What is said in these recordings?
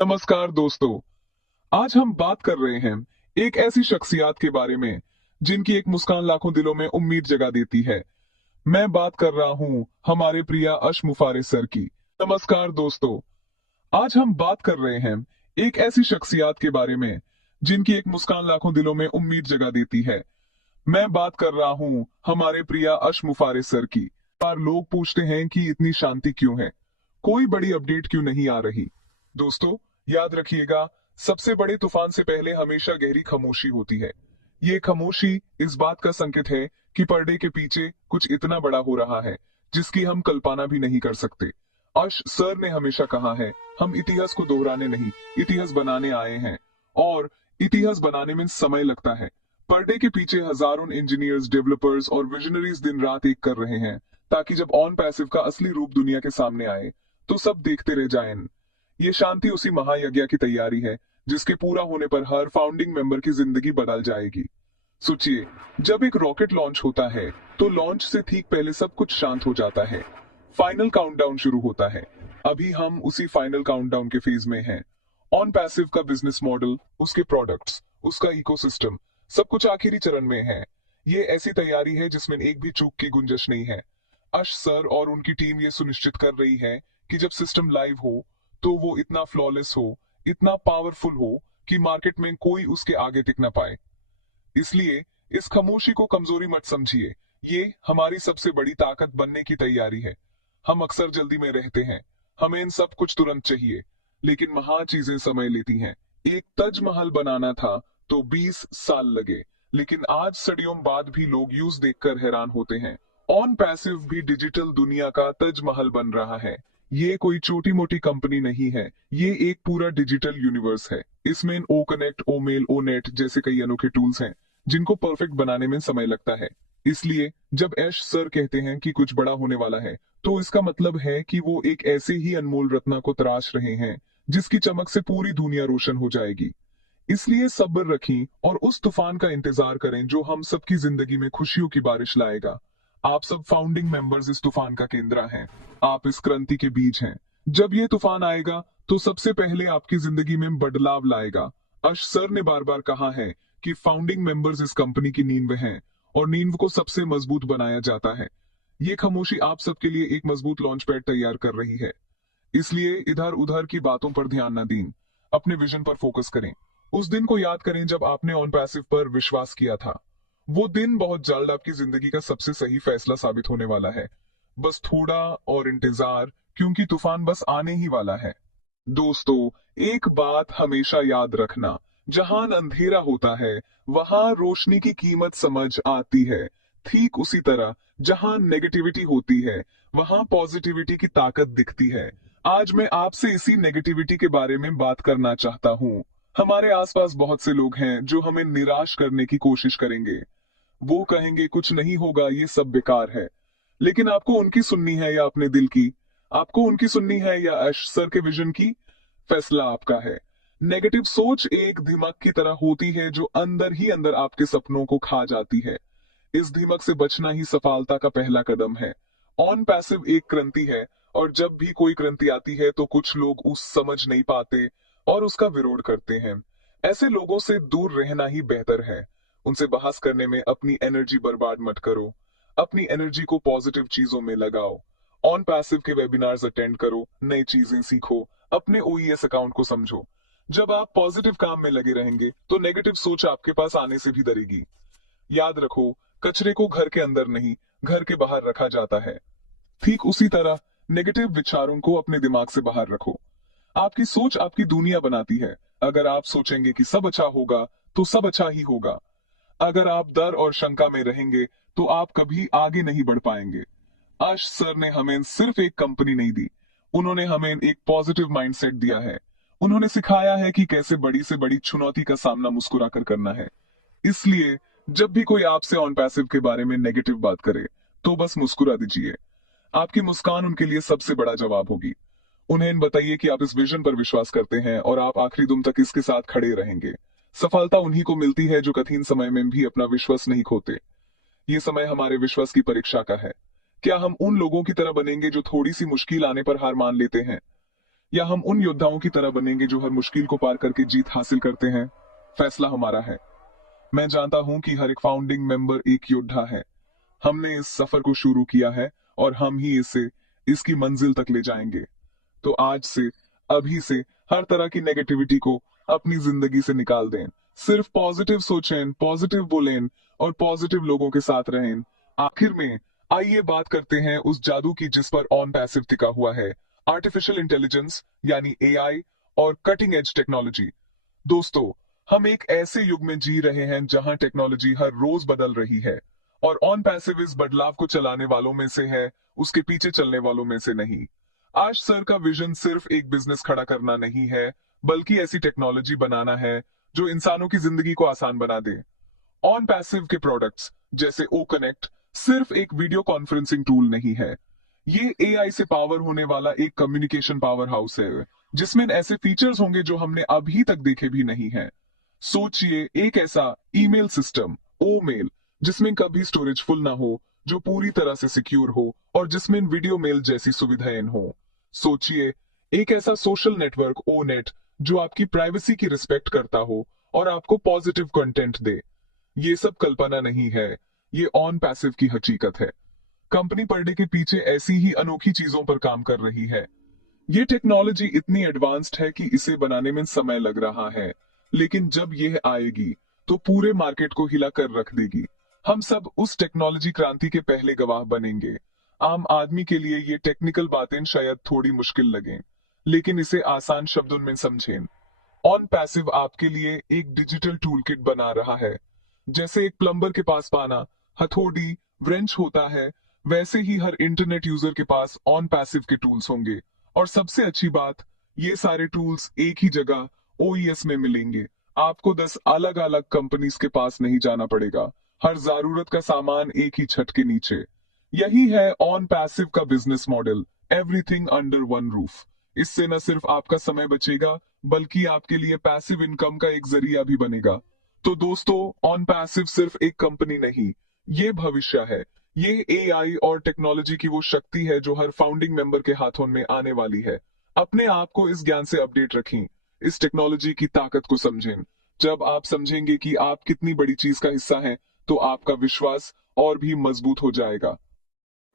नमस्कार दोस्तों। आज हम बात कर रहे हैं एक ऐसी शख्सियत के बारे में जिनकी एक मुस्कान लाखों दिलों में उम्मीद जगा देती है। मैं बात कर रहा हूं हमारे प्रिय अश मुफारे सर की। नमस्कार दोस्तों। आज हम बात कर रहे हैं एक ऐसी शख्सियत के बारे में जिनकी एक मुस्कान लाखों दिलों में उम्मीद जगा देती है। मैं बात कर रहा हूं हमारे प्रिय अश मुफारे सर की। बार लोग पूछते हैं कि इतनी शांति क्यों है, कोई बड़ी अपडेट क्यों नहीं आ रही। दोस्तों, याद रखिएगा, सबसे बड़े तूफान से पहले हमेशा गहरी खामोशी होती है। ये खामोशी इस बात का संकेत है कि पर्दे के पीछे कुछ इतना बड़ा हो रहा है जिसकी हम कल्पना भी नहीं कर सकते। अश सर ने हमेशा कहा है, हम इतिहास को दोहराने नहीं, इतिहास बनाने आए हैं। और इतिहास बनाने में समय लगता है। पर्दे के पीछे हजारों इंजीनियर्स, डेवलपर्स और विजनरीज दिन रात एक कर रहे हैं ताकि जब ऑन पैसिव का असली रूप दुनिया के सामने आए तो सब देखते रह जाएं। ये शांति उसी महायज्ञ की तैयारी है जिसके पूरा होने पर हर फाउंडिंग मेंबर की जिंदगी बदल जाएगी। सोचिए, जब एक रॉकेट लॉन्च होता है तो लॉन्च से ठीक पहले सब कुछ शांत हो जाता है। फाइनल काउंटडाउन शुरू होता है। अभी हम उसी फाइनल काउंटडाउन के फेज में हैं। ऑन पैसिव का बिजनेस मॉडल, उसके प्रोडक्ट्स, उसका इकोसिस्टम, सब कुछ आखिरी चरण में है। ये ऐसी तैयारी है जिसमें एक भी चूक की गुंजाइश नहीं है। अश सर और उनकी टीम ये सुनिश्चित कर रही है कि जब सिस्टम लाइव हो तो वो इतना फ्लॉलेस हो, इतना पावरफुल हो कि मार्केट में कोई उसके आगे टिक ना पाए। इसलिए इस खामोशी को कमजोरी मत समझिए, ये हमारी सबसे बड़ी ताकत बनने की तैयारी है। हम अक्सर जल्दी में रहते हैं, हमें इन सब कुछ तुरंत चाहिए, लेकिन महान चीजें समय लेती हैं। एक ताजमहल बनाना था तो 20 साल लगे, लेकिन आज सदियों बाद भी लोग यूज देखकर हैरान होते हैं। ऑन पैसिव भी डिजिटल दुनिया का ताजमहल बन रहा है। ये कोई छोटी मोटी कंपनी नहीं है, ये एक पूरा डिजिटल यूनिवर्स है। इसमें ओ कनेक्ट, ओ मेल, ओ नेट जैसे कई अनोखे टूल्स हैं जिनको परफेक्ट बनाने में समय लगता है। इसलिए जब ऐश सर कहते हैं कि कुछ बड़ा होने वाला है तो इसका मतलब है कि वो एक ऐसे ही अनमोल रत्न को तराश रहे हैं जिसकी चमक से पूरी दुनिया रोशन हो जाएगी। इसलिए सब्र रखें और उस तूफान का इंतजार करें जो हम सबकी जिंदगी में खुशियों की बारिश लाएगा। आप सब फाउंडिंग मेंबर्स इस तूफान का केंद्र हैं। आप इस क्रांति के बीज हैं। जब ये तूफान आएगा तो सबसे पहले आपकी जिंदगी में बदलाव लाएगा। अश सर ने बार बार कहा है कि फाउंडिंग मेंबर्स इस कंपनी की नींव हैं और नींव को सबसे मजबूत बनाया जाता है। ये खामोशी आप सबके लिए एक मजबूत लॉन्च पैड तैयार कर रही है। इसलिए इधर उधर की बातों पर ध्यान न दें, अपने विजन पर फोकस करें। उस दिन को याद करें जब आपने ऑन पैसिव पर विश्वास किया था। वो दिन बहुत जल्द आपकी जिंदगी का सबसे सही फैसला साबित होने वाला है। बस थोड़ा और इंतजार, क्योंकि तूफान बस आने ही वाला है। दोस्तों, एक बात हमेशा याद रखना, जहां अंधेरा होता है वहां रोशनी की कीमत समझ आती है। ठीक उसी तरह जहां नेगेटिविटी होती है वहां पॉजिटिविटी की ताकत दिखती है। आज मैं आपसे इसी नेगेटिविटी के बारे में बात करना चाहता हूँ। हमारे आसपास बहुत से लोग हैं जो हमें निराश करने की कोशिश करेंगे। वो कहेंगे कुछ नहीं होगा, ये सब बेकार है। लेकिन आपको उनकी सुननी है या अपने दिल की? आपको उनकी सुननी है या अश सर के विजन की? फैसला आपका है। नेगेटिव सोच एक दिमाग की तरह होती है जो अंदर ही अंदर आपके सपनों को खा जाती है। इस दिमाग से बचना ही सफलता का पहला कदम है। ऑन पैसिव एक क्रांति है और जब भी कोई क्रांति आती है तो कुछ लोग उस समझ नहीं पाते और उसका विरोध करते हैं। ऐसे लोगों से दूर रहना ही बेहतर है। उनसे बहस करने में अपनी एनर्जी बर्बाद मत करो। अपनी एनर्जी को पॉजिटिव चीजों में लगाओ। ऑन पैसिव के वेबिनार्स अटेंड करो, नई चीजें सीखो, अपने ओईएस अकाउंट को समझो। जब आप पॉजिटिव काम में लगे रहेंगे तो नेगेटिव सोच आपके पास आने से भी डरेगी। याद रखो, कचरे को घर के अंदर नहीं, घर के बाहर रखा जाता है। ठीक उसी तरह नेगेटिव विचारों को अपने दिमाग से बाहर रखो। आपकी सोच आपकी दुनिया बनाती है। अगर आप सोचेंगे कि सब अच्छा होगा तो सब अच्छा ही होगा। अगर आप डर और शंका में रहेंगे तो आप कभी आगे नहीं बढ़ पाएंगे। अश सर ने हमें सिर्फ एक कंपनी नहीं दी, उन्होंने हमें एक पॉजिटिव माइंडसेट दिया है। उन्होंने सिखाया है कि कैसे बड़ी से बड़ी चुनौती का सामना मुस्कुराकर करना है। इसलिए जब भी कोई आपसे ऑन पैसिव के बारे में नेगेटिव बात करे तो बस मुस्कुरा दीजिए। आपकी मुस्कान उनके लिए सबसे बड़ा जवाब होगी। उन्हें बताइए कि आप इस विजन पर विश्वास करते हैं और आप आखिरी दम तक इसके साथ खड़े रहेंगे। सफलता उन्हीं को मिलती है जो कठिन समय में भी अपना विश्वास नहीं खोते। ये समय हमारे विश्वास की परीक्षा का है। क्या हम उन लोगों की तरह बनेंगे जो थोड़ी सी मुश्किल आने पर हार मान लेते हैं, या हम उन योद्धाओं की तरह बनेंगे जो हर मुश्किल को पार करके जीत हासिल करते हैं? फैसला हमारा है। मैं जानता हूं कि हर एक फाउंडिंग मेंबर एक योद्धा है। हमने इस सफर को शुरू किया है और हम ही इसे इसकी मंजिल तक ले जाएंगे। तो आज से, अभी से हर तरह की नेगेटिविटी को अपनी जिंदगी से निकाल दें। सिर्फ पॉजिटिव सोचें, पॉजिटिव बोलें और पॉजिटिव लोगों के साथ रहें। आखिर में आइए बात करते हैं उस जादू की जिस पर ऑन पैसिव टिका हुआ है, आर्टिफिशियल इंटेलिजेंस यानी एआई और कटिंग एज टेक्नोलॉजी। दोस्तों, हम एक ऐसे युग में जी रहे हैं जहां टेक्नोलॉजी हर रोज बदल रही है और ऑन पैसिव इस बदलाव को चलाने वालों में से है, उसके पीछे चलने वालों में से नहीं। आज सर का विजन सिर्फ एक बिजनेस खड़ा करना नहीं है, बल्कि ऐसी टेक्नोलॉजी बनाना है जो इंसानों की जिंदगी को आसान बना दे। ऑन पैसिव के प्रोडक्ट्स जैसे ओ कनेक्ट सिर्फ एक वीडियो कॉन्फ्रेंसिंग टूल नहीं है, ये एआई से पावर होने वाला एक कम्युनिकेशन पावर हाउस है, जिसमें ऐसे फीचर्स होंगे जो हमने अभी तक देखे भी नहीं है। सोचिए, एक ऐसा ईमेल सिस्टम, ओ मेल, जिसमें कभी स्टोरेज फुल ना हो, जो पूरी तरह से सिक्योर हो और जिसमें वीडियो मेल जैसी सुविधाएं हो। सोचिए, एक ऐसा सोशल नेटवर्क, ओ नेट, जो आपकी प्राइवेसी की रिस्पेक्ट करता हो और आपको पॉजिटिव कंटेंट दे। ये सब कल्पना नहीं है, ये ऑन पैसिव की हकीकत है। कंपनी पर डे के पीछे ऐसी ही अनोखी चीजों पर काम कर रही है। ये टेक्नोलॉजी इतनी एडवांस्ड है कि इसे बनाने में समय लग रहा है, लेकिन जब यह आएगी तो पूरे मार्केट को हिला कर रख देगी। हम सब उस टेक्नोलॉजी क्रांति के पहले गवाह बनेंगे। आम आदमी के लिए ये टेक्निकल बातें शायद थोड़ी मुश्किल लगें, लेकिन इसे आसान शब्दों में समझें। ऑन पैसिव आपके लिए एक डिजिटल टूल किट बना रहा है। जैसे एक प्लम्बर के पास पाना, हथौड़ी, व्रेंच होता है, वैसे ही हर इंटरनेट यूजर के पास ऑन पैसिव के टूल्स होंगे। और सबसे अच्छी बात, ये सारे टूल्स एक ही जगह ओईएस में मिलेंगे। आपको 10 अलग अलग कंपनीज के पास नहीं जाना पड़ेगा। हर जरूरत का सामान एक ही छत के नीचे। यही है ऑन पैसिव का business model, everything under one roof. इससे न सिर्फ आपका समय बचेगा, बल्कि आपके लिए पैसिव इनकम का एक जरिया भी बनेगा। तो दोस्तों, ऑन पैसिव सिर्फ एक कंपनी नहीं, ये भविष्य है। ये एआई और टेक्नोलॉजी की वो शक्ति है जो हर फाउंडिंग मेंबर के हाथों में आने वाली है। अपने आप को इस ज्ञान से अपडेट रखें, इस टेक्नोलॉजी की ताकत को समझें। जब आप समझेंगे कि आप कितनी बड़ी चीज का हिस्सा हैं, तो आपका विश्वास और भी मजबूत हो जाएगा।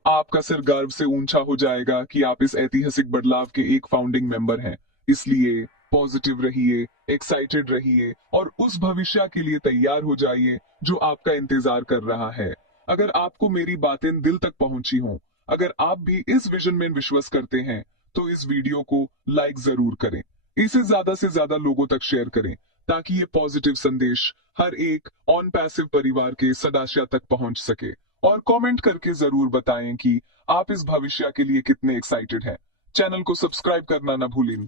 आपका सिर गर्व से ऊंचा हो जाएगा कि आप इस ऐतिहासिक बदलाव के एक फाउंडिंग मेंबर हैं। इसलिए पॉजिटिव रहिए, एक्साइटेड रहिए और उस भविष्य के लिए तैयार हो जाइए जो आपका इंतजार कर रहा है। अगर आपको मेरी बातें दिल तक पहुंची हों, अगर आप भी इस विजन में विश्वास करते हैं, तो इस वीडियो को लाइक जरूर करें। इसे ज्यादा से ज्यादा लोगों तक शेयर करें, ताकि ये पॉजिटिव संदेश हर एक ऑन पैसिव परिवार के सदस्य तक पहुंच सके। और कमेंट करके जरूर बताएं कि आप इस भविष्य के लिए कितने एक्साइटेड हैं। चैनल को सब्सक्राइब करना ना भूलें।